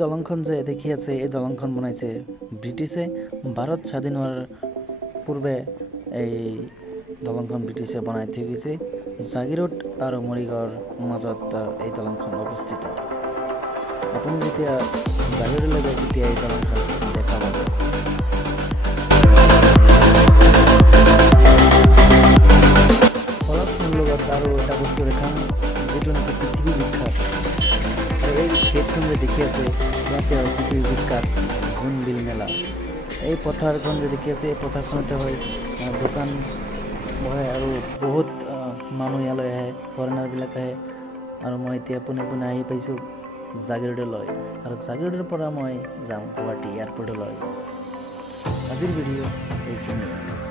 দলংখন যে দেখি আছে এই দলংখন বনাইছে ব্ৰিটিছে ভাৰত স্বাধীন হোৱাৰ পূৰ্বে এই দলংখন ব্ৰিটিছে বনাই থৈ গৈছে জাগিৰোড আৰু মৰিগাঁৱৰ মাজত এই দলংখন অৱস্থিত আপুনি যেতিয়া জাগিৰোডলৈ যায় তেতিয়া এই দলংখন দেখা পাব ফলকখনৰ লগত আৰু এটা বস্তু দেখাম যেটো নাকি পৃথিৱী বিখ্যাত এই গেটখন যে দেখি আছে ইয়াতে হয় পৃথিৱী বিখ্যাত জোনবিল মেলা এই পথাৰখন যে দেখি আছে এই পথাৰখনতে হয় দোকান বহে আৰু বহুত মানুহ ইয়ালৈ আহে ফৰেনাৰবিলাক আহে আৰু মই এতিয়া পোনে পোনে আহি পাইছোঁ জাগিৰোডলৈ আৰু জাগিৰোডৰ পৰা মই যাম গুৱাহাটী এয়াৰপৰ্টলৈ আজিৰ ভিডিঅ' এইখিনিয়ে